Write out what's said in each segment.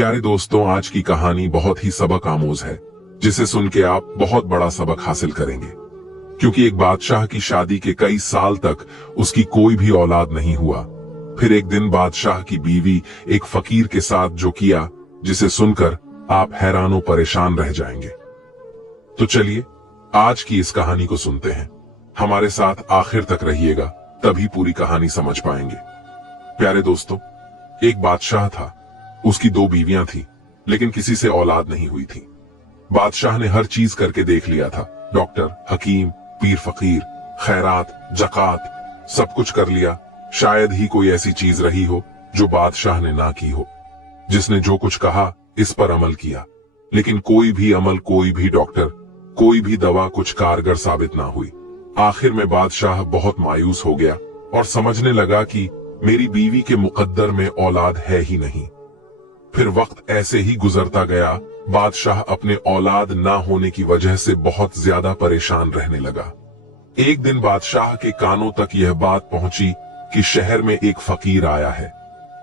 प्यारे दोस्तों, आज की कहानी बहुत ही सबक आमोज है, जिसे सुन के आप बहुत बड़ा सबक हासिल करेंगे। क्योंकि एक बादशाह की शादी के कई साल तक उसकी कोई भी औलाद नहीं हुआ। फिर एक दिन बादशाह की बीवी एक फकीर के साथ जो किया, जिसे सुनकर आप हैरानों परेशान रह जाएंगे। तो चलिए आज की इस कहानी को सुनते हैं। हमारे साथ आखिर तक रहिएगा, तभी पूरी कहानी समझ पाएंगे। प्यारे दोस्तों, एक बादशाह था। उसकी 2 बीवियां थी, लेकिन किसी से औलाद नहीं हुई थी। बादशाह ने हर चीज करके देख लिया था। डॉक्टर, हकीम, पीर फकीर, खैरात, जकात, सब कुछ कर लिया। शायद ही कोई ऐसी चीज रही हो जो बादशाह ने ना की हो। जिसने जो कुछ कहा इस पर अमल किया, लेकिन कोई भी अमल, कोई भी डॉक्टर, कोई भी दवा कुछ कारगर साबित ना हुई। आखिर में बादशाह बहुत मायूस हो गया और समझने लगा कि मेरी बीवी के मुकद्दर में औलाद है ही नहीं। फिर वक्त ऐसे ही गुजरता गया। बादशाह अपने औलाद ना होने की वजह से बहुत ज्यादा परेशान रहने लगा। एक दिन बादशाह के कानों तक यह बात पहुंची कि शहर में एक फकीर आया है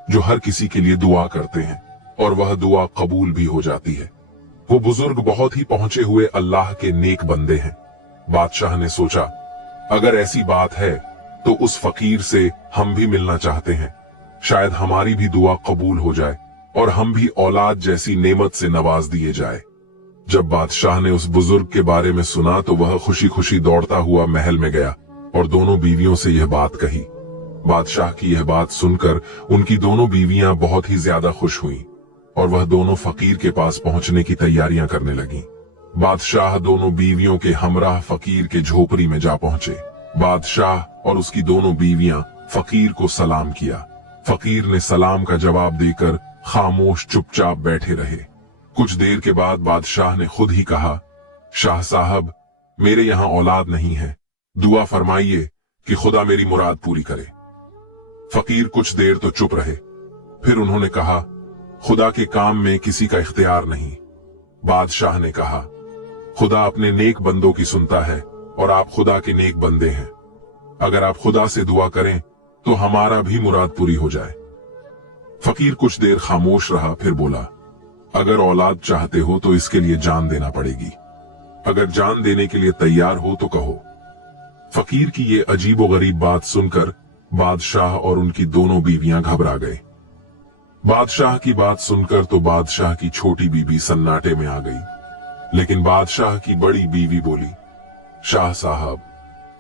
जो हर किसी के लिए दुआ करते हैं और वह दुआ कबूल भी हो जाती है। वो बुजुर्ग बहुत ही पहुंचे हुए अल्लाह के नेक बंदे हैं। बादशाह ने सोचा, अगर ऐसी बात है तो उस फकीर से हम भी मिलना चाहते हैं। शायद हमारी भी दुआ कबूल हो जाए और हम भी औलाद जैसी नेमत से नवाज दिए जाए। जब बादशाह ने उस बुजुर्ग के बारे में सुना तो वह खुशी खुशी दौड़ता हुआ महल में गया और दोनों बीवियों से यह बात कही। बादशाह की यह बात सुनकर उनकी दोनों बीवियां बहुत ही ज्यादा खुश हुईं और वह दोनों फकीर के पास पहुंचने की तैयारियां करने लगीं। बादशाह दोनों बीवियों के हमराह फकीर के झोपड़ी में जा पहुंचे। बादशाह और उसकी दोनों बीवियां फकीर को सलाम किया। फकीर ने सलाम का जवाब देकर खामोश चुपचाप बैठे रहे। कुछ देर के बाद बादशाह ने खुद ही कहा, शाह साहब, मेरे यहां औलाद नहीं है। दुआ फरमाइए कि खुदा मेरी मुराद पूरी करे। फकीर कुछ देर तो चुप रहे, फिर उन्होंने कहा, खुदा के काम में किसी का इख्तियार नहीं। बादशाह ने कहा, खुदा अपने नेक बंदों की सुनता है और आप खुदा के नेक बंदे हैं। अगर आप खुदा से दुआ करें तो हमारा भी मुराद पूरी हो जाए। फकीर कुछ देर खामोश रहा, फिर बोला, अगर औलाद चाहते हो तो इसके लिए जान देना पड़ेगी। अगर जान देने के लिए तैयार हो तो कहो। फकीर की ये अजीबोगरीब बात सुनकर बादशाह और उनकी दोनों बीवियां घबरा गए। बादशाह की बात सुनकर तो बादशाह की छोटी बीवी सन्नाटे में आ गई, लेकिन बादशाह की बड़ी बीवी बोली, शाह साहब,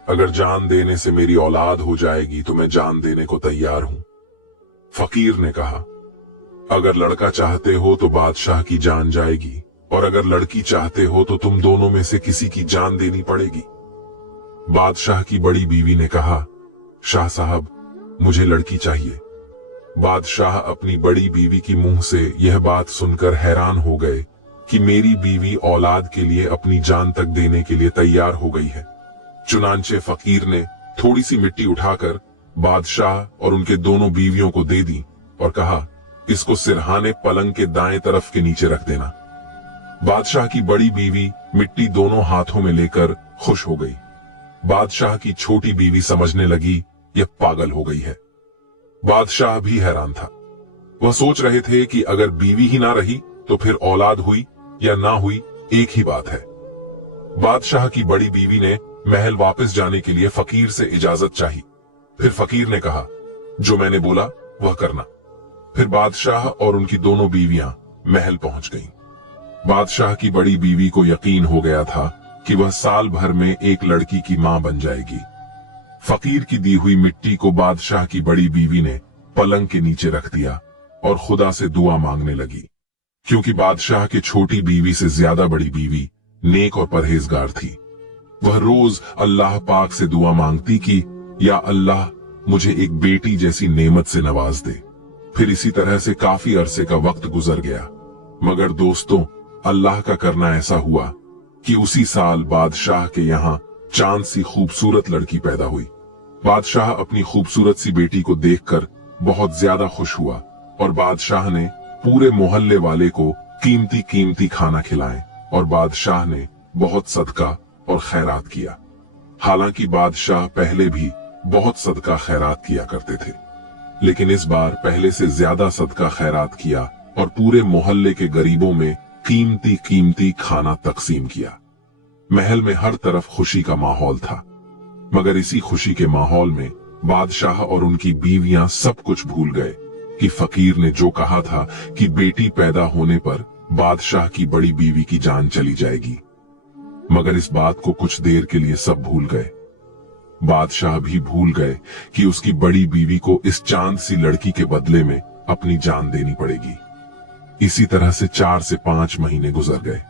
अगर जान देने से मेरी औलाद हो जाएगी तो मैं जान देने को तैयार हूं। फकीर ने कहा, अगर लड़का चाहते हो तो बादशाह की जान जाएगी और अगर लड़की चाहते हो तो तुम दोनों में से किसी की जान देनी पड़ेगी। बादशाह की बड़ी बीवी ने कहा, शाह साहब, मुझे लड़की चाहिए। बादशाह अपनी बड़ी बीवी की मुंह से यह बात सुनकर हैरान हो गए कि मेरी बीवी औलाद के लिए अपनी जान तक देने के लिए तैयार हो गई है। चुनांचे फकीर ने थोड़ी सी मिट्टी उठाकर बादशाह और उनके दोनों बीवियों को दे दी और कहा, इसको सिरहाने पलंग के दाएं तरफ के नीचे रख देना। बादशाह की बड़ी बीवी मिट्टी दोनों हाथों में लेकर खुश हो गई। बादशाह की छोटी बीवी समझने लगी यह पागल हो गई है। बादशाह भी हैरान था। वह सोच रहे थे कि अगर बीवी ही ना रही तो फिर औलाद हुई या ना हुई एक ही बात है। बादशाह की बड़ी बीवी ने महल वापस जाने के लिए फकीर से इजाजत चाही। फिर फकीर ने कहा, जो मैंने बोला वह करना। फिर बादशाह और उनकी दोनों बीवियां महल पहुंच गईं। बादशाह की बड़ी बीवी को यकीन हो गया था कि वह साल भर में एक लड़की की मां बन जाएगी। फकीर की दी हुई मिट्टी को बादशाह की बड़ी बीवी ने पलंग के नीचे रख दिया और खुदा से दुआ मांगने लगी। क्योंकि बादशाह के छोटी बीवी से ज्यादा बड़ी बीवी नेक और परहेजगार थी। वह रोज अल्लाह पाक से दुआ मांगती कि या अल्लाह, मुझे एक बेटी जैसी नेमत से नवाज दे। फिर इसी तरह से काफी अरसे का वक्त गुजर गया। मगर दोस्तों, अल्लाह का करना ऐसा हुआ कि उसी साल बादशाह के यहाँ चांद सी खूबसूरत लड़की पैदा हुई। बादशाह अपनी खूबसूरत सी बेटी को देखकर बहुत ज्यादा खुश हुआ और बादशाह ने पूरे मोहल्ले वाले को कीमती कीमती खाना खिलाए और बादशाह ने बहुत सदका और खैरात किया। हालांकि बादशाह पहले भी बहुत सदका खैरात किया करते थे, लेकिन इस बार पहले से ज्यादा सदका खैरात किया और पूरे मोहल्ले के गरीबों में कीमती कीमती खाना तकसीम किया। महल में हर तरफ खुशी का माहौल था, मगर इसी खुशी के माहौल में बादशाह और उनकी बीवियां सब कुछ भूल गए कि फकीर ने जो कहा था कि बेटी पैदा होने पर बादशाह की बड़ी बीवी की जान चली जाएगी। मगर इस बात को कुछ देर के लिए सब भूल गए। बादशाह भी भूल गए कि उसकी बड़ी बीवी को इस चांद सी लड़की के बदले में अपनी जान देनी पड़ेगी। इसी तरह से 4 से 5 महीने गुजर गए।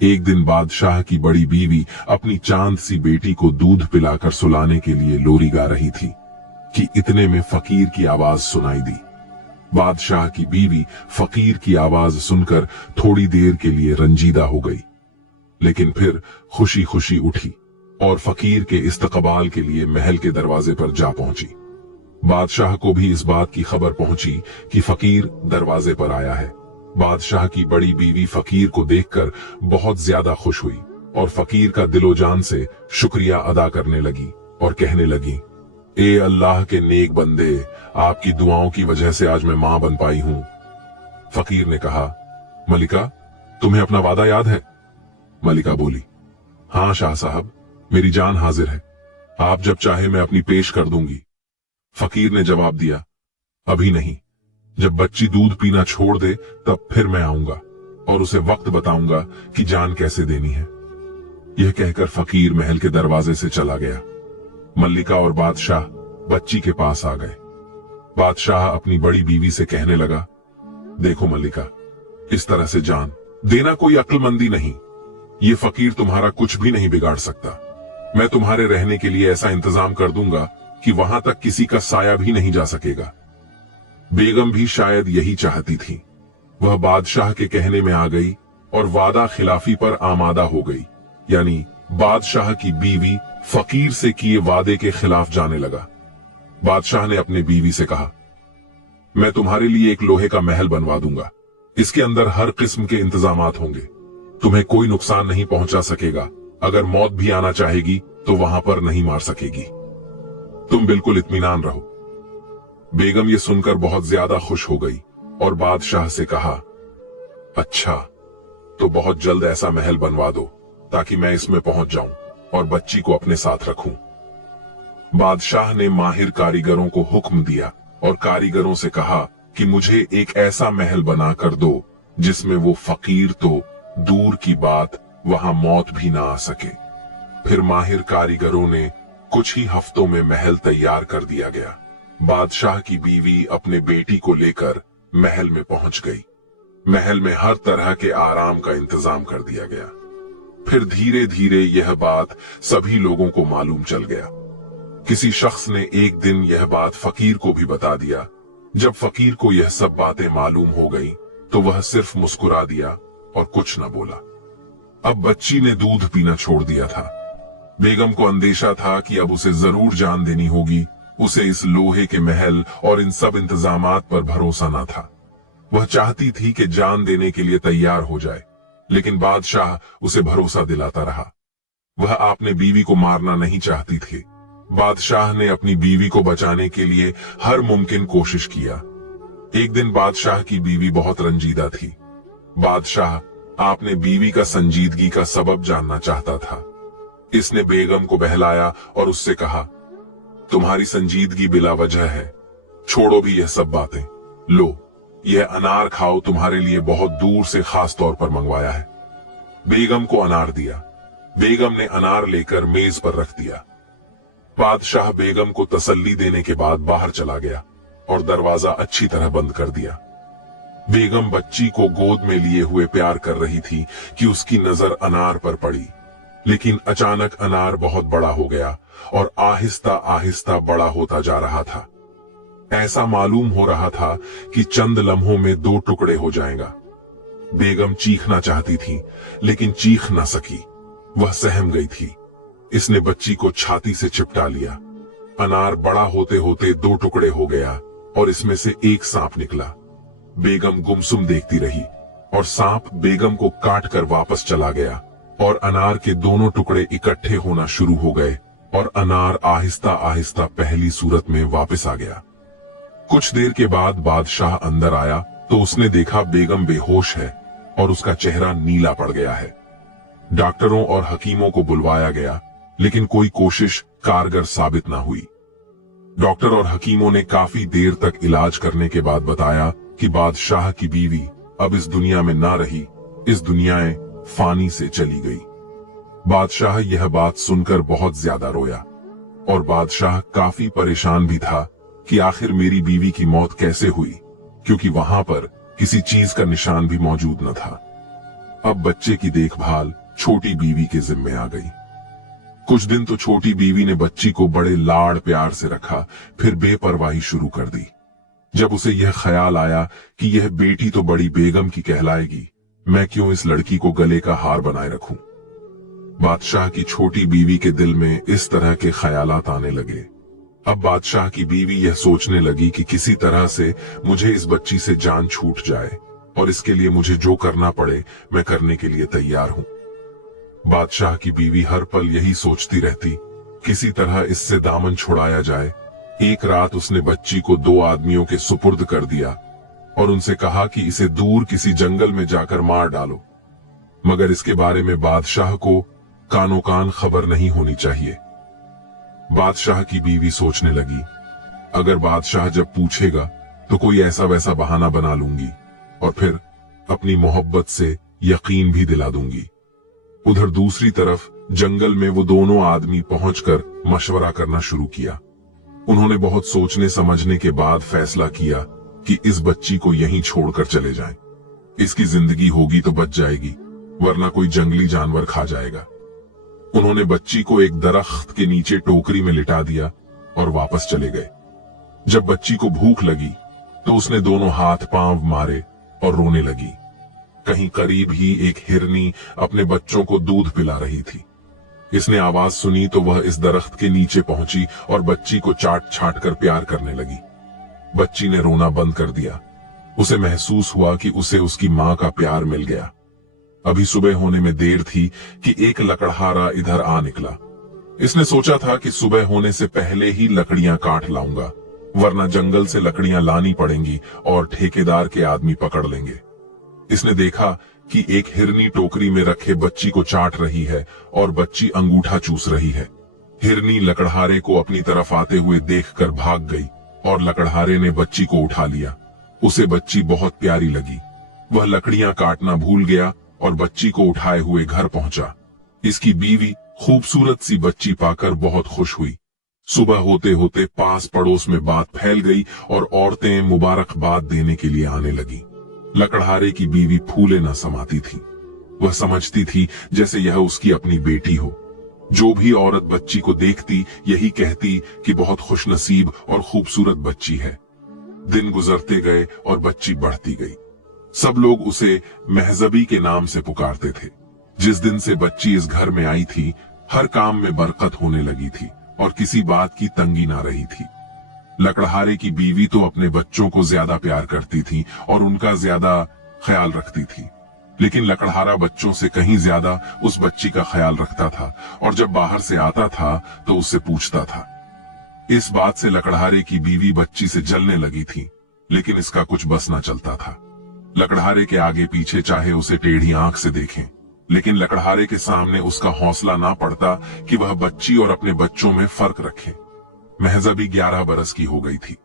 एक दिन बादशाह की बड़ी बीवी अपनी चांद सी बेटी को दूध पिलाकर सुलाने के लिए लोरी गा रही थी कि इतने में फकीर की आवाज सुनाई दी। बादशाह की बीवी फकीर की आवाज सुनकर थोड़ी देर के लिए रंजीदा हो गई, लेकिन फिर खुशी खुशी उठी और फकीर के इस्तकबाल के लिए महल के दरवाजे पर जा पहुंची। बादशाह को भी इस बात की खबर पहुंची कि फकीर दरवाजे पर आया है। बादशाह की बड़ी बीवी फकीर को देखकर बहुत ज्यादा खुश हुई और फकीर का दिलो जान से शुक्रिया अदा करने लगी और कहने लगी, ए अल्लाह के नेक बंदे, आपकी दुआओं की वजह से आज मैं मां बन पाई हूं। फकीर ने कहा, मलिका, तुम्हें अपना वादा याद है? मलिका बोली, हां शाह साहब, मेरी जान हाजिर है, आप जब चाहे मैं अपनी पेश कर दूंगी। फकीर ने जवाब दिया, अभी नहीं, जब बच्ची दूध पीना छोड़ दे तब फिर मैं आऊंगा और उसे वक्त बताऊंगा कि जान कैसे देनी है। यह कहकर फकीर महल के दरवाजे से चला गया। मल्लिका और बादशाह बच्ची के पास आ गए। बादशाह अपनी बड़ी बीवी से कहने लगा, देखो मल्लिका, इस तरह से जान देना कोई अक्लमंदी नहीं। ये फकीर तुम्हारा कुछ भी नहीं बिगाड़ सकता। मैं तुम्हारे रहने के लिए ऐसा इंतजाम कर दूंगा कि वहां तक किसी का साया भी नहीं जा सकेगा। बेगम भी शायद यही चाहती थी। वह बादशाह के कहने में आ गई और वादा खिलाफी पर आमादा हो गई, यानी बादशाह की बीवी फकीर से किए वादे के खिलाफ जाने लगा। बादशाह ने अपनी बीवी से कहा, मैं तुम्हारे लिए एक लोहे का महल बनवा दूंगा। इसके अंदर हर किस्म के इंतजामात होंगे। तुम्हें कोई नुकसान नहीं पहुंचा सकेगा। अगर मौत भी आना चाहेगी तो वहां पर नहीं मार सकेगी। तुम बिल्कुल इत्मीनान रहो। बेगम ये सुनकर बहुत ज्यादा खुश हो गई और बादशाह से कहा, अच्छा, तो बहुत जल्द ऐसा महल बनवा दो ताकि मैं इसमें पहुंच जाऊं और बच्ची को अपने साथ रखूं। बादशाह ने माहिर कारीगरों को हुक्म दिया और कारीगरों से कहा कि मुझे एक ऐसा महल बना कर दो जिसमें वो फकीर तो दूर की बात, वहां मौत भी ना आ सके। फिर माहिर कारीगरों ने कुछ ही हफ्तों में महल तैयार कर दिया गया। बादशाह की बीवी अपने बेटी को लेकर महल में पहुंच गई। महल में हर तरह के आराम का इंतजाम कर दिया गया। फिर धीरे धीरे यह बात सभी लोगों को मालूम चल गया। किसी शख्स ने एक दिन यह बात फकीर को भी बता दिया। जब फकीर को यह सब बातें मालूम हो गई तो वह सिर्फ मुस्कुरा दिया और कुछ न बोला। अब बच्ची ने दूध पीना छोड़ दिया था। बेगम को अंदेशा था कि अब उसे जरूर जान देनी होगी। उसे इस लोहे के महल और इन सब इंतजामात पर भरोसा न था। वह चाहती थी कि जान देने के लिए तैयार हो जाए, लेकिन बादशाह उसे भरोसा दिलाता रहा। वह अपने बीवी को मारना नहीं चाहती थी। बादशाह ने अपनी बीवी को बचाने के लिए हर मुमकिन कोशिश किया। एक दिन बादशाह की बीवी बहुत रंजीदा थी। बादशाह अपने बीवी का संजीदगी का सबब जानना चाहता था। इसने बेगम को बहलाया और उससे कहा, तुम्हारी संजीदगी बिला वजह है, छोड़ो भी यह सब बातें। लो, यह अनार खाओ, तुम्हारे लिए बहुत दूर से खास तौर पर मंगवाया है। बेगम को अनार दिया। बेगम ने अनार लेकर मेज पर रख दिया। बादशाह बेगम को तसल्ली देने के बाद बाहर चला गया और दरवाजा अच्छी तरह बंद कर दिया। बेगम बच्ची को गोद में लिए हुए प्यार कर रही थी कि उसकी नजर अनार पर पड़ी, लेकिन अचानक अनार बहुत बड़ा हो गया और आहिस्ता आहिस्ता बड़ा होता जा रहा था। ऐसा मालूम हो रहा था कि चंद लम्हों में 2 टुकड़े हो जाएगा। बेगम चीखना चाहती थी, लेकिन चीख न सकी। वह सहम गई थी। इसने बच्ची को छाती से चिपटा लिया। अनार बड़ा होते होते 2 टुकड़े हो गया और इसमें से एक सांप निकला। बेगम गुमसुम देखती रही और सांप बेगम को काट कर वापस चला गया और अनार के दोनों टुकड़े इकट्ठे होना शुरू हो गए और अनार आहिस्ता आहिस्ता पहली सूरत में वापस आ गया। कुछ देर के बाद बादशाह अंदर आया तो उसने देखा बेगम बेहोश है और उसका चेहरा नीला पड़ गया है। डॉक्टरों और हकीमों को बुलवाया गया, लेकिन कोई कोशिश कारगर साबित ना हुई। डॉक्टर और हकीमों ने काफी देर तक इलाज करने के बाद बताया कि बादशाह की बीवी अब इस दुनिया में ना रही, इस दुनियाए फानी से चली गई। बादशाह यह बात सुनकर बहुत ज्यादा रोया और बादशाह काफी परेशान भी था कि आखिर मेरी बीवी की मौत कैसे हुई, क्योंकि वहां पर किसी चीज का निशान भी मौजूद न था। अब बच्चे की देखभाल छोटी बीवी के जिम्मे आ गई। कुछ दिन तो छोटी बीवी ने बच्ची को बड़े लाड़ प्यार से रखा, फिर बेपरवाही शुरू कर दी। जब उसे यह ख्याल आया कि यह बेटी तो बड़ी बेगम की कहलाएगी, मैं क्यों इस लड़की को गले का हार बनाए रखूं। बादशाह की छोटी बीवी के दिल में इस तरह के ख्यालात आने लगे। अब बादशाह की बीवी यह सोचने लगी कि किसी तरह से मुझे इस बच्ची से जान छूट जाए और इसके लिए मुझे जो करना पड़े मैं करने के लिए तैयार हूं। बादशाह की बीवी हर पल यही सोचती रहती, किसी तरह इससे दामन छुड़ाया जाए। एक रात उसने बच्ची को 2 आदमियों के सुपुर्द कर दिया और उनसे कहा कि इसे दूर किसी जंगल में जाकर मार डालो, मगर इसके बारे में बादशाह को कानो कान खबर नहीं होनी चाहिए। बादशाह की बीवी सोचने लगी, अगर बादशाह जब पूछेगा तो कोई ऐसा वैसा बहाना बना लूंगी और फिर अपनी मोहब्बत से यकीन भी दिला दूंगी। उधर दूसरी तरफ जंगल में वो दोनों आदमी पहुंचकर मशवरा करना शुरू किया। उन्होंने बहुत सोचने समझने के बाद फैसला किया कि इस बच्ची को यहीं छोड़कर चले जाएं। इसकी जिंदगी होगी तो बच जाएगी, वरना कोई जंगली जानवर खा जाएगा। उन्होंने बच्ची को एक दरख्त के नीचे टोकरी में लिटा दिया और वापस चले गए। जब बच्ची को भूख लगी तो उसने दोनों हाथ पांव मारे और रोने लगी। कहीं करीब ही एक हिरनी अपने बच्चों को दूध पिला रही थी। इसने आवाज सुनी तो वह इस दरख्त के नीचे पहुंची और बच्ची को चाट छाट कर प्यार करने लगी। बच्ची ने रोना बंद कर दिया। उसे महसूस हुआ कि उसे उसकी मां का प्यार मिल गया। अभी सुबह होने में देर थी कि एक लकड़हारा इधर आ निकला। इसने सोचा था कि सुबह होने से पहले ही लकड़ियां काट लाऊंगा, वरना जंगल से लकड़ियां लानी पड़ेंगी और ठेकेदार के आदमी पकड़ लेंगे। इसने देखा कि एक हिरनी टोकरी में रखे बच्ची को चाट रही है और बच्ची अंगूठा चूस रही है। हिरनी लकड़हारे को अपनी तरफ आते हुए देखकर भाग गई और लकड़हारे ने बच्ची को उठा लिया। उसे बच्ची बहुत प्यारी लगी। वह लकड़ियां काटना भूल गया और बच्ची को उठाए हुए घर पहुंचा। इसकी बीवी खूबसूरत सी बच्ची पाकर बहुत खुश हुई। सुबह होते होते पास पड़ोस में बात फैल गई और औरतें मुबारकबाद देने के लिए आने लगी। लकड़हारे की बीवी फूले न समाती थी। वह समझती थी जैसे यह उसकी अपनी बेटी हो। जो भी औरत बच्ची को देखती यही कहती कि बहुत खुशनसीब और खूबसूरत बच्ची है। दिन गुजरते गए और बच्ची बढ़ती गई। सब लोग उसे महजबी के नाम से पुकारते थे। जिस दिन से बच्ची इस घर में आई थी, हर काम में बरकत होने लगी थी और किसी बात की तंगी ना रही थी। लकड़हारे की बीवी तो अपने बच्चों को ज्यादा प्यार करती थी और उनका ज्यादा ख्याल रखती थी, लेकिन लकड़हारा बच्चों से कहीं ज्यादा उस बच्ची का ख्याल रखता था और जब बाहर से आता था तो उससे पूछता था। इस बात से लकड़हारे की बीवी बच्ची से जलने लगी थी, लेकिन इसका कुछ बस ना चलता था। लकड़हारे के आगे पीछे चाहे उसे टेढ़ी आंख से देखें, लेकिन लकड़हारे के सामने उसका हौसला ना पड़ता कि वह बच्ची और अपने बच्चों में फर्क रखे। महजबी 11 बरस की हो गई थी।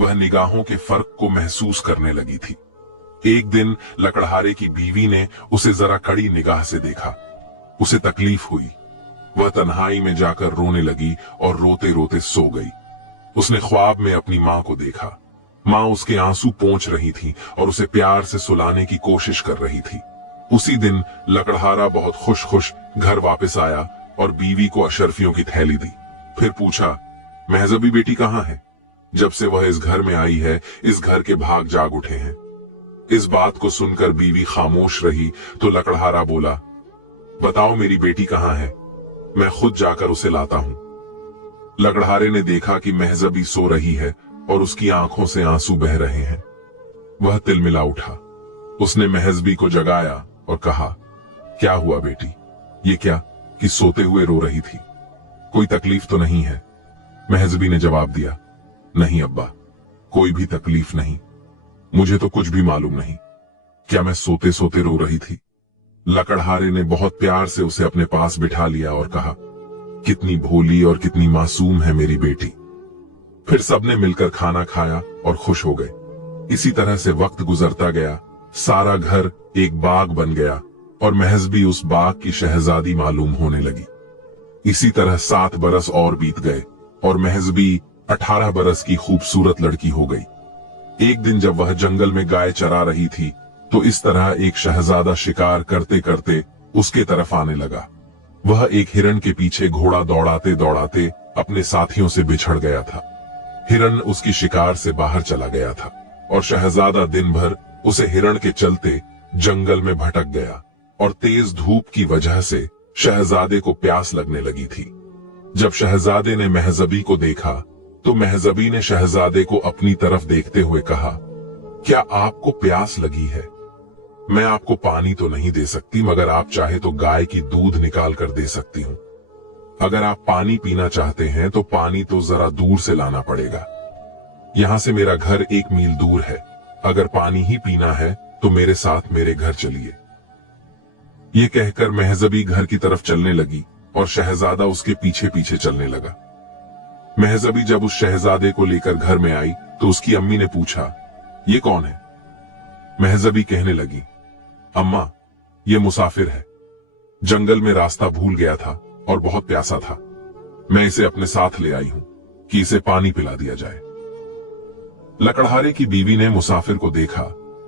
वह निगाहों के फर्क को महसूस करने लगी थी। एक दिन लकड़हारे की बीवी ने उसे जरा कड़ी निगाह से देखा। उसे तकलीफ हुई। वह तन्हाई में जाकर रोने लगी और रोते रोते सो गई। उसने ख्वाब में अपनी मां को देखा। मां उसके आंसू पोंछ रही थी और उसे प्यार से सुलाने की कोशिश कर रही थी। उसी दिन लकड़हारा बहुत खुश खुश घर वापस आया और बीवी को अशर्फियों की थैली दी। फिर पूछा, महजबी बेटी कहाँ है? जब से वह इस घर में आई है, इस घर के भाग जाग उठे हैं। इस बात को सुनकर बीवी खामोश रही तो लकड़हारा बोला, बताओ मेरी बेटी कहाँ है, मैं खुद जाकर उसे लाता हूं। लकड़हारे ने देखा कि महजबी सो रही है और उसकी आंखों से आंसू बह रहे हैं। वह तिलमिला उठा। उसने महजबी को जगाया और कहा, क्या हुआ बेटी? ये क्या कि सोते हुए रो रही थी? कोई तकलीफ तो नहीं है? महजबी ने जवाब दिया, नहीं अब्बा, कोई भी तकलीफ नहीं। मुझे तो कुछ भी मालूम नहीं। क्या मैं सोते सोते रो रही थी? लकड़हारे ने बहुत प्यार से उसे अपने पास बिठा लिया और कहा, कितनी भोली और कितनी मासूम है मेरी बेटी। फिर सबने मिलकर खाना खाया और खुश हो गए। इसी तरह से वक्त गुजरता गया। सारा घर एक बाग बन गया और महज भी उस बाग की शहजादी मालूम होने लगी। इसी तरह 7 बरस और बीत गए और महज भी 18 बरस की खूबसूरत लड़की हो गई। एक दिन जब वह जंगल में गाय चरा रही थी तो इस तरह एक शहजादा शिकार करते करते उसके तरफ आने लगा। वह एक हिरण के पीछे घोड़ा दौड़ाते दौड़ाते अपने साथियों से बिछड़ गया था। हिरण उसकी शिकार से बाहर चला गया था और शहजादा दिन भर उसे हिरण के चलते जंगल में भटक गया और तेज धूप की वजह से शहजादे को प्यास लगने लगी थी। जब शहजादे ने महजबी को देखा तो महजबी ने शहजादे को अपनी तरफ देखते हुए कहा, क्या आपको प्यास लगी है? मैं आपको पानी तो नहीं दे सकती, मगर आप चाहे तो गाय की दूध निकाल कर दे सकती हूं। अगर आप पानी पीना चाहते हैं तो पानी तो जरा दूर से लाना पड़ेगा। यहां से मेरा घर 1 मील दूर है। अगर पानी ही पीना है तो मेरे साथ मेरे घर चलिए। ये कहकर महजबी घर की तरफ चलने लगी और शहजादा उसके पीछे पीछे चलने लगा। महजबी जब उस शहजादे को लेकर घर में आई तो उसकी अम्मी ने पूछा, ये कौन है? महजबी कहने लगी, अम्मा, ये मुसाफिर है। जंगल में रास्ता भूल गया था और बहुत प्यासा था। मैं इसे अपने साथ ले आई हूं कि इसे पानी पिला दिया जाए। लकड़हारे की बीवी ने मुसाफिर को देखा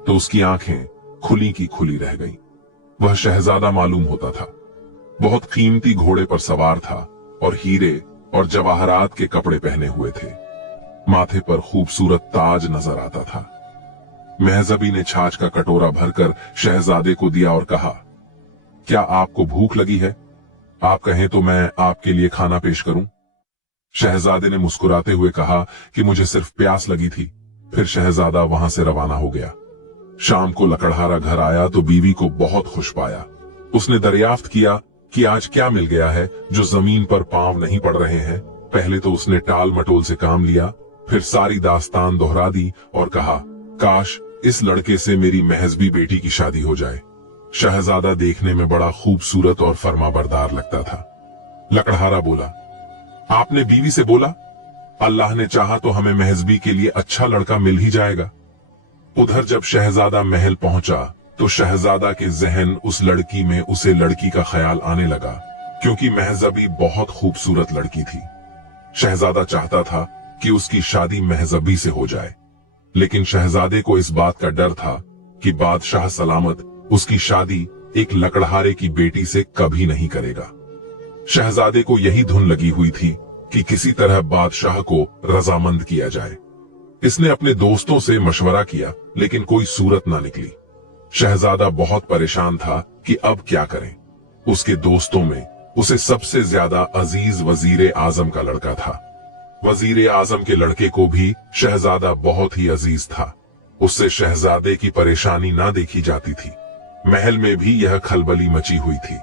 तो उसकी आंखें खुली की खुली रह गईं। वह शहजादा मालूम होता था। बहुत कीमती घोड़े पर सवार था और हीरे और जवाहरात के कपड़े पहने हुए थे। माथे पर खूबसूरत ताज नजर आता था। महजबी ने छाछ का कटोरा भरकर शहजादे को दिया और कहा, क्या आपको भूख लगी है? आप कहें तो मैं आपके लिए खाना पेश करूं। शहजादे ने मुस्कुराते हुए कहा कि मुझे सिर्फ प्यास लगी थी। फिर शहजादा वहां से रवाना हो गया। शाम को लकड़हारा घर आया तो बीवी को बहुत खुश पाया। उसने दरियाफ्त किया कि आज क्या मिल गया है जो जमीन पर पांव नहीं पड़ रहे हैं। पहले तो उसने टाल मटोल से काम लिया, फिर सारी दास्तान दोहरा दी और कहा, काश इस लड़के से मेरी महजबी बेटी की शादी हो जाए। शहजादा देखने में बड़ा खूबसूरत और फरमाबरदार लगता था। लकड़हारा बोला, आपने बीवी से बोला? अल्लाह ने चाहा तो हमें महजबी के लिए अच्छा लड़का मिल ही जाएगा। उधर जब शहजादा महल पहुंचा तो शहजादा के जहन उस लड़की में उसे लड़की का ख्याल आने लगा, क्योंकि महजबी बहुत खूबसूरत लड़की थी। शहजादा चाहता था कि उसकी शादी महजबी से हो जाए, लेकिन शहजादे को इस बात का डर था कि बादशाह सलामत उसकी शादी एक लकड़हारे की बेटी से कभी नहीं करेगा। शहजादे को यही धुन लगी हुई थी कि किसी तरह बादशाह को रजामंद किया जाए। इसने अपने दोस्तों से मशवरा किया, लेकिन कोई सूरत ना निकली। शहजादा बहुत परेशान था कि अब क्या करें। उसके दोस्तों में उसे सबसे ज्यादा अजीज वजीर आजम का लड़का था। वजीर आजम के लड़के को भी शहजादा बहुत ही अजीज था। उससे शहजादे की परेशानी ना देखी जाती थी। महल में भी यह खलबली मची हुई थी।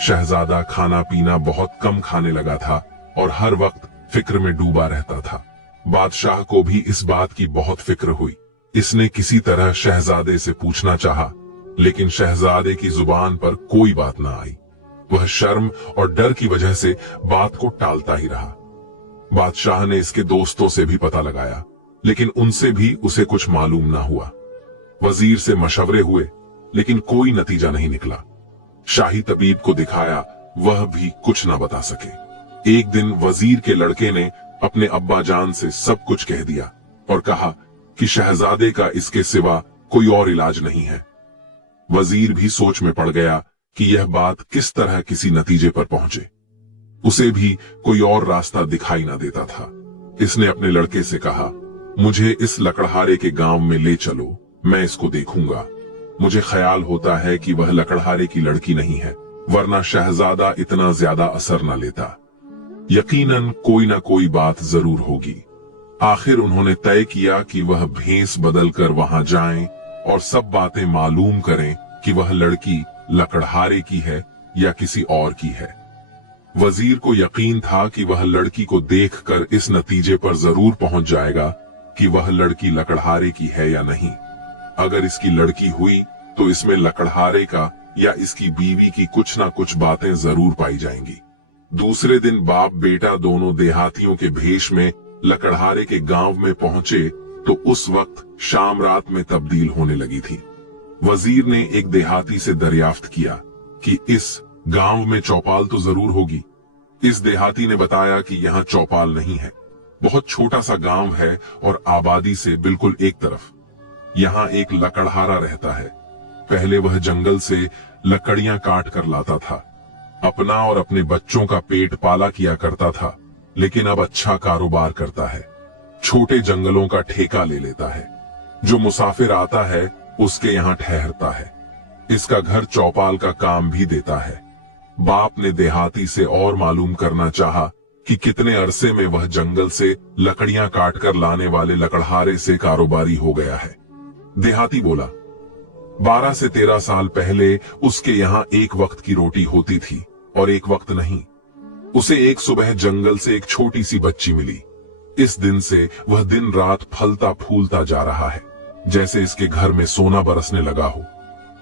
शहजादा खाना पीना बहुत कम खाने लगा था और हर वक्त फिक्र में डूबा रहता था। बादशाह को भी इस बात की बहुत फिक्र हुई। इसने किसी तरह शहजादे से पूछना चाहा, लेकिन शहजादे की जुबान पर कोई बात ना आई। वह शर्म और डर की वजह से बात को टालता ही रहा। बादशाह ने इसके दोस्तों से भी पता लगाया, लेकिन उनसे भी उसे कुछ मालूम ना हुआ। वजीर से मशवरे हुए, लेकिन कोई नतीजा नहीं निकला। शाही तबीब को दिखाया, वह भी कुछ ना बता सके। एक दिन वजीर के लड़के ने अपने अब्बा जान से सब कुछ कह दिया और कहा कि शहजादे का इसके सिवा कोई और इलाज नहीं है। वजीर भी सोच में पड़ गया कि यह बात किस तरह किसी नतीजे पर पहुंचे। उसे भी कोई और रास्ता दिखाई ना देता था। इसने अपने लड़के से कहा, मुझे इस लकड़हारे के गांव में ले चलो, मैं इसको देखूंगा। मुझे ख्याल होता है कि वह लकड़हारे की लड़की नहीं है, वरना शहजादा इतना ज्यादा असर न लेता। यकीनन कोई ना कोई बात जरूर होगी। आखिर उन्होंने तय किया कि वह भेस बदलकर वहां जाएं और सब बातें मालूम करें कि वह लड़की लकड़हारे की है या किसी और की है। वजीर को यकीन था कि वह लड़की को देखकर इस नतीजे पर जरूर पहुंच जाएगा कि वह लड़की लकड़हारे की है या नहीं। अगर इसकी लड़की हुई तो इसमें लकड़हारे का या इसकी बीवी की कुछ ना कुछ बातें जरूर पाई जाएंगी। दूसरे दिन बाप बेटा दोनों देहातियों के भेष में लकड़हारे के गांव में पहुंचे तो उस वक्त शाम रात में तब्दील होने लगी थी। वजीर ने एक देहाती से दरियाफ्त किया कि इस गांव में चौपाल तो जरूर होगी। इस देहाती ने बताया कि यहाँ चौपाल नहीं है, बहुत छोटा सा गांव है और आबादी से बिल्कुल एक तरफ। यहाँ एक लकड़हारा रहता है। पहले वह जंगल से लकड़ियां काट कर लाता था, अपना और अपने बच्चों का पेट पाला किया करता था, लेकिन अब अच्छा कारोबार करता है। छोटे जंगलों का ठेका ले लेता है। जो मुसाफिर आता है उसके यहाँ ठहरता है। इसका घर चौपाल का काम भी देता है। बाप ने देहाती से और मालूम करना चाहा कि कितने अरसे में वह जंगल से लकड़ियां काटकर लाने वाले लकड़हारे से कारोबारी हो गया है। देहाती बोला, 12 से 13 साल पहले उसके यहाँ एक वक्त की रोटी होती थी और एक वक्त नहीं। उसे एक सुबह जंगल से एक छोटी सी बच्ची मिली। इस दिन से वह दिन रात फलता फूलता जा रहा है, जैसे इसके घर में सोना बरसने लगा हो।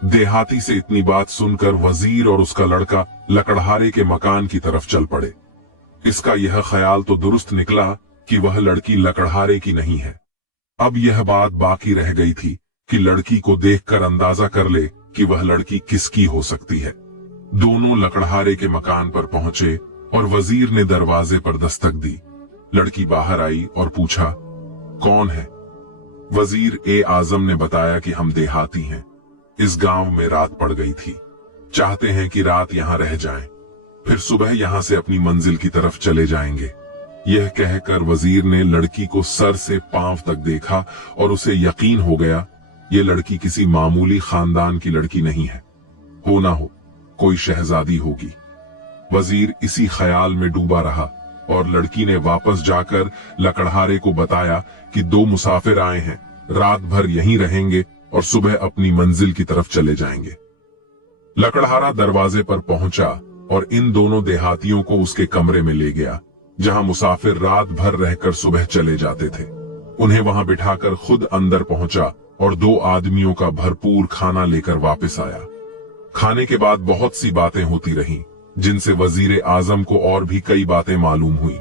देहाती से इतनी बात सुनकर वजीर और उसका लड़का लकड़हारे के मकान की तरफ चल पड़े। इसका यह ख्याल तो दुरुस्त निकला कि वह लड़की लकड़हारे की नहीं है। अब यह बात बाकी रह गई थी कि लड़की को देखकर अंदाजा कर ले कि वह लड़की किसकी हो सकती है। दोनों लकड़हारे के मकान पर पहुंचे और वजीर ने दरवाजे पर दस्तक दी। लड़की बाहर आई और पूछा, कौन है? वजीर ए आजम ने बताया कि हम देहाती हैं, इस गांव में रात पड़ गई थी, चाहते हैं कि रात यहां रह जाएं, फिर सुबह यहां से अपनी मंजिल की तरफ चले जाएंगे। यह कहकर वजीर ने लड़की को सर से पांव तक देखा और उसे यकीन हो गया यह लड़की किसी मामूली खानदान की लड़की नहीं है, हो ना हो कोई शहजादी होगी। वजीर इसी ख्याल में डूबा रहा और लड़की ने वापस जाकर लकड़हारे को बताया कि 2 मुसाफिर आए हैं, रात भर यहीं रहेंगे और सुबह अपनी मंजिल की तरफ चले जाएंगे। लकड़हारा दरवाजे पर पहुंचा और इन दोनों देहातियों को उसके कमरे में ले गया, जहां मुसाफिर रात भर रहकर सुबह चले जाते थे। उन्हें वहां बिठाकर खुद अंदर पहुंचा और 2 आदमियों का भरपूर खाना लेकर वापस आया। खाने के बाद बहुत सी बातें होती रहीं, जिनसे वजीर आजम को और भी कई बातें मालूम हुई,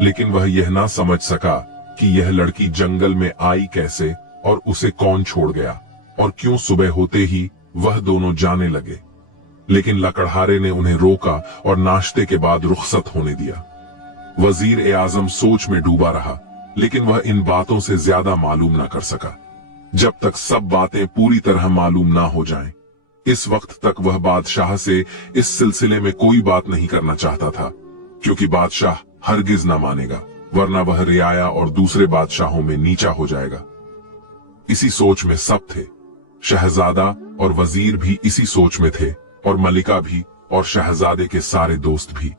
लेकिन वह यह ना समझ सका कि यह लड़की जंगल में आई कैसे और उसे कौन छोड़ गया और क्यों सुबह होते ही वह दोनों जाने लगे। लेकिन लकड़हारे ने उन्हें रोका और नाश्ते के बाद रुखसत होने दिया। वजीर ए आजम सोच में डूबा रहा, लेकिन वह इन बातों से ज्यादा मालूम ना कर सका जब तक सब बातें पूरी तरह मालूम ना हो जाएं। इस वक्त तक वह बादशाह से इस सिलसिले में कोई बात नहीं करना चाहता था, क्योंकि बादशाह हरगिज ना मानेगा, वरना वह रियाया और दूसरे बादशाहों में नीचा हो जाएगा। इसी सोच में सब थे। शहजादा और वजीर भी इसी सोच में थे और मलिका भी और शहजादे के सारे दोस्त भी।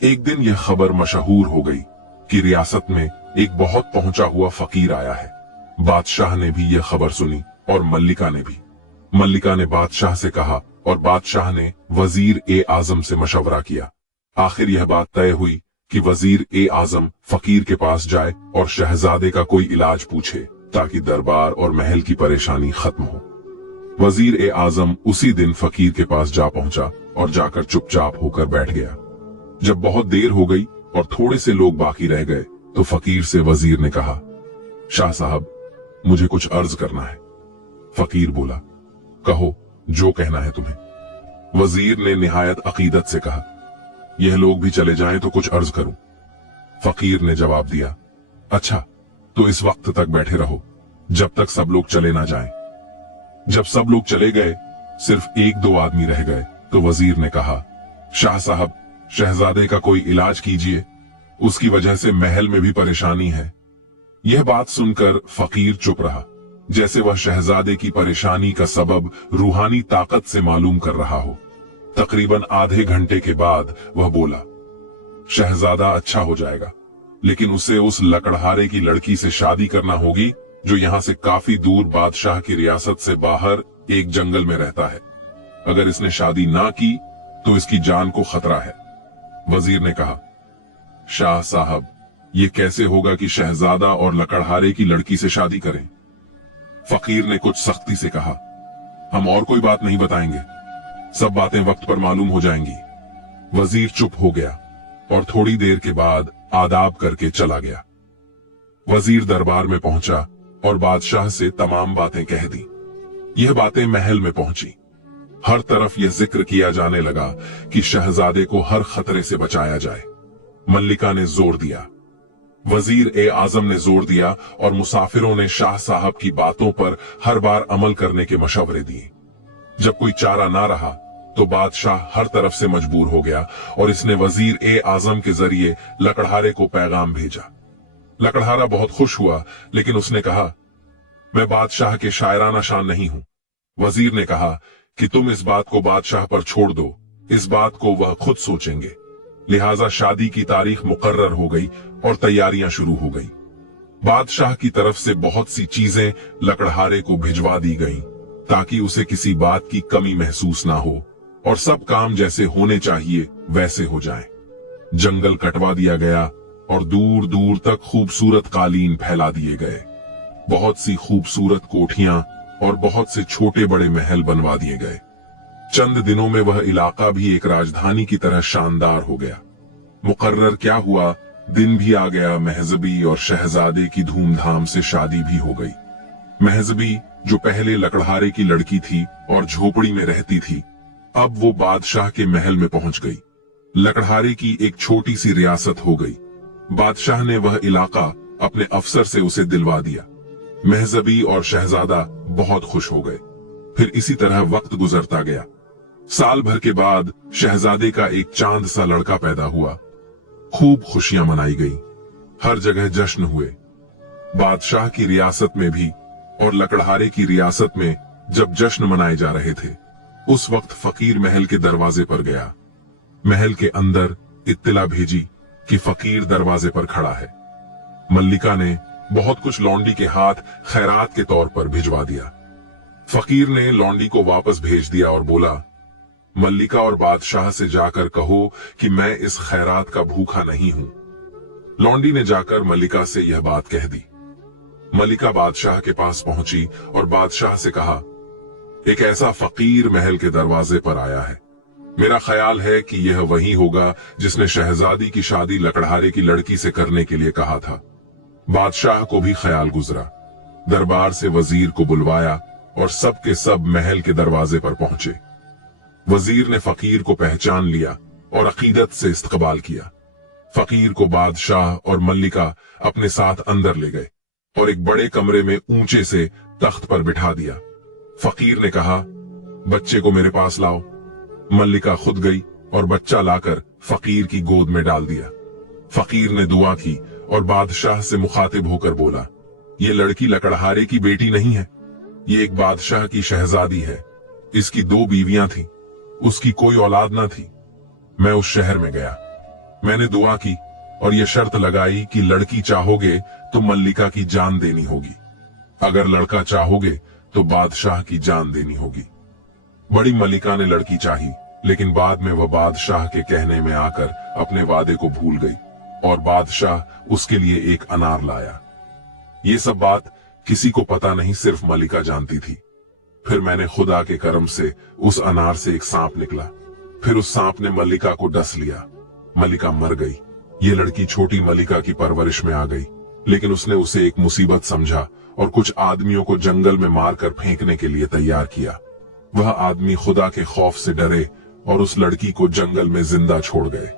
एक दिन यह खबर मशहूर हो गई कि रियासत में एक बहुत पहुंचा हुआ फकीर आया है। बादशाह ने भी यह खबर सुनी और मल्लिका ने भी। मल्लिका ने बादशाह से कहा और बादशाह ने वजीर ए आजम से मशवरा किया। आखिर यह बात तय हुई कि वजीर ए आजम फकीर के पास जाए और शहजादे का कोई इलाज पूछे, ताकि दरबार और महल की परेशानी खत्म हो। वजीर ए आजम उसी दिन फकीर के पास जा पहुंचा और जाकर चुपचाप होकर बैठ गया। जब बहुत देर हो गई और थोड़े से लोग बाकी रह गए तो फकीर से वजीर ने कहा, शाह साहब, मुझे कुछ अर्ज करना है। फकीर बोला, कहो, जो कहना है तुम्हें। वजीर ने निहायत अकीदत से कहा, यह लोग भी चले जाएं तो कुछ अर्ज करूं। फकीर ने जवाब दिया, अच्छा, तो इस वक्त तक बैठे रहो जब तक सब लोग चले ना जाएं। जब सब लोग चले गए, सिर्फ 1-2 आदमी रह गए तो वजीर ने कहा, शाह साहब, शहजादे का कोई इलाज कीजिए, उसकी वजह से महल में भी परेशानी है। यह बात सुनकर फकीर चुप रहा, जैसे वह शहजादे की परेशानी का सबब रूहानी ताकत से मालूम कर रहा हो। तकरीबन आधे घंटे के बाद वह बोला, शहजादा अच्छा हो जाएगा, लेकिन उसे उस लकड़हारे की लड़की से शादी करना होगी जो यहां से काफी दूर बादशाह की रियासत से बाहर एक जंगल में रहता है। अगर इसने शादी ना की तो इसकी जान को खतरा है। वजीर ने कहा, शाह साहब, ये कैसे होगा कि शहजादा और लकड़हारे की लड़की से शादी करें? फकीर ने कुछ सख्ती से कहा, हम और कोई बात नहीं बताएंगे, सब बातें वक्त पर मालूम हो जाएंगी। वजीर चुप हो गया और थोड़ी देर के बाद आदाब करके चला गया। वजीर दरबार में पहुंचा और बादशाह से तमाम बातें कह दी। यह बातें महल में पहुंची। हर तरफ यह जिक्र किया जाने लगा कि शहजादे को हर खतरे से बचाया जाए। मल्लिका ने जोर दिया, वजीर ए आजम ने जोर दिया और मुसाफिरों ने शाह साहब की बातों पर हर बार अमल करने के मशवरे दिए। जब कोई चारा ना रहा तो बादशाह हर तरफ से मजबूर हो गया और इसने वजीर ए आजम के जरिए लकड़हारे को पैगाम भेजा। लकड़हारा बहुत खुश हुआ, लेकिन उसने कहा, मैं बादशाह के शायराना शान नहीं हूं। वजीर ने कहा कि तुम इस बात को बादशाह पर छोड़ दो, इस बात को वह खुद सोचेंगे। लिहाजा शादी की तारीख मुकर्रर हो गई और तैयारियां शुरू हो गई। बादशाह की तरफ से बहुत सी चीजें लकड़हारे को भिजवा दी गईं, ताकि उसे किसी बात की कमी महसूस ना हो और सब काम जैसे होने चाहिए वैसे हो जाएं। जंगल कटवा दिया गया और दूर दूर तक खूबसूरत कालीन फैला दिए गए। बहुत सी खूबसूरत कोठियां और बहुत से छोटे बड़े महल बनवा दिए गए। चंद दिनों में वह इलाका भी एक राजधानी की तरह शानदार हो गया। मुकर्रर क्या हुआ, दिन भी आ गया। महजबी और शहजादे की धूमधाम से शादी भी हो गई। महजबी, जो पहले लकड़हारे की लड़की थी और झोपड़ी में रहती थी, अब वो बादशाह के महल में पहुंच गई। लकड़हारे की एक छोटी सी रियासत हो गई। बादशाह ने वह इलाका अपने अफसर से उसे दिलवा दिया। महजबी और शहजादा बहुत खुश हो गए। फिर इसी तरह वक्त गुजरता गया। साल भर के बाद शहजादे का एक चांद सा लड़का पैदा हुआ। खूब खुशियां मनाई गई, हर जगह जश्न हुए। बादशाह की रियासत में भी और लकड़हारे की रियासत में जब जश्न मनाए जा रहे थे, उस वक्त फकीर महल के दरवाजे पर गया। महल के अंदर इत्तला भेजी कि फकीर दरवाजे पर खड़ा है। मल्लिका ने बहुत कुछ लौंडी के हाथ खैरात के तौर पर भिजवा दिया। फकीर ने लौंडी को वापस भेज दिया और बोला, मल्लिका और बादशाह से जाकर कहो कि मैं इस खैरात का भूखा नहीं हूं। लौंडी ने जाकर मल्लिका से यह बात कह दी। मल्लिका बादशाह के पास पहुंची और बादशाह से कहा, एक ऐसा फकीर महल के दरवाजे पर आया है। मेरा ख्याल है कि यह वही होगा जिसने शहजादी की शादी लकड़हारे की लड़की से करने के लिए कहा था। बादशाह को भी ख्याल गुजरा। दरबार से वजीर को बुलवाया और सब के सब महल के दरवाजे पर पहुंचे। वजीर ने फकीर को पहचान लिया और अकीदत से इस्तकबाल किया। फकीर को बादशाह और मल्लिका अपने साथ अंदर ले गए और एक बड़े कमरे में ऊंचे से तख्त पर बिठा दिया। फकीर ने कहा, बच्चे को मेरे पास लाओ। मल्लिका खुद गई और बच्चा लाकर फकीर की गोद में डाल दिया। फकीर ने दुआ की और बादशाह से मुखातिब होकर बोला, ये लड़की लकड़हारे की बेटी नहीं है, ये एक बादशाह की शहजादी है। इसकी 2 बीवियां थीं, उसकी कोई औलाद ना थी। मैं उस शहर में गया, मैंने दुआ की और यह शर्त लगाई कि लड़की चाहोगे तो मल्लिका की जान देनी होगी, अगर लड़का चाहोगे तो बादशाह की जान देनी होगी। बड़ी मल्लिका ने लड़की चाही, लेकिन बाद में वह बादशाह के कहने में आकर अपने वादे को भूल गई और बादशाह उसके लिए एक अनार लाया। ये सब बात किसी को पता नहीं, सिर्फ मल्लिका जानती थी। फिर मैंने खुदा के करम से उस अनार से एक सांप निकला। फिर उस सांप ने मल्लिका को डस लिया। मल्लिका मर गई। ये लड़की छोटी मल्लिका की परवरिश में आ गई, लेकिन उसने उसे एक मुसीबत समझा और कुछ आदमियों को जंगल में मारकर फेंकने के लिए तैयार किया। वह आदमी खुदा के खौफ से डरे और उस लड़की को जंगल में जिंदा छोड़ गए।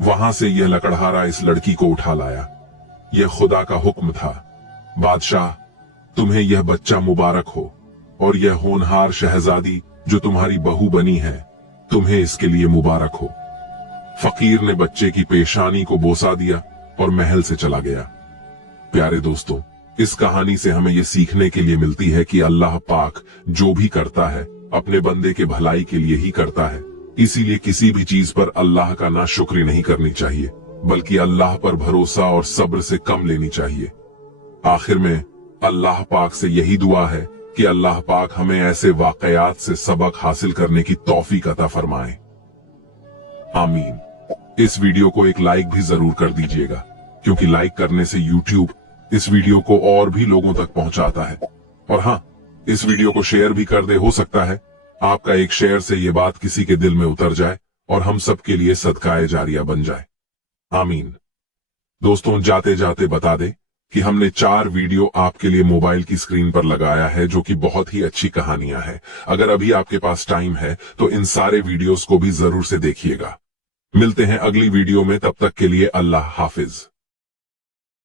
वहां से यह लकड़हारा इस लड़की को उठा लाया। यह खुदा का हुक्म था। बादशाह, तुम्हें यह बच्चा मुबारक हो और यह होनहार शहजादी जो तुम्हारी बहू बनी है, तुम्हें इसके लिए मुबारक हो। फकीर ने बच्चे की पेशानी को बोसा दिया और महल से चला गया। प्यारे दोस्तों, इस कहानी से हमें यह सीखने के लिए मिलती है कि अल्लाह पाक जो भी करता है अपने बंदे के भलाई के लिए ही करता है। इसीलिए किसी भी चीज पर अल्लाह का नाशुक्री नहीं करनी चाहिए, बल्कि अल्लाह पर भरोसा और सब्र से कम लेनी चाहिए। आखिर में अल्लाह पाक से यही दुआ है कि अल्लाह पाक हमें ऐसे वाकयात से सबक हासिल करने की तौफीक अता फरमाए। आमीन। इस वीडियो को एक लाइक भी जरूर कर दीजिएगा, क्योंकि लाइक करने से यूट्यूब इस वीडियो को और भी लोगों तक पहुंचाता है और हाँ, इस वीडियो को शेयर भी कर दे। हो सकता है आपका एक शेयर से ये बात किसी के दिल में उतर जाए और हम सबके लिए सदकाए जारिया बन जाए। आमीन। दोस्तों, जाते जाते बता दे कि हमने 4 वीडियो आपके लिए मोबाइल की स्क्रीन पर लगाया है, जो कि बहुत ही अच्छी कहानियां हैं। अगर अभी आपके पास टाइम है तो इन सारे वीडियोस को भी जरूर से देखिएगा। मिलते हैं अगली वीडियो में, तब तक के लिए अल्लाह हाफिज।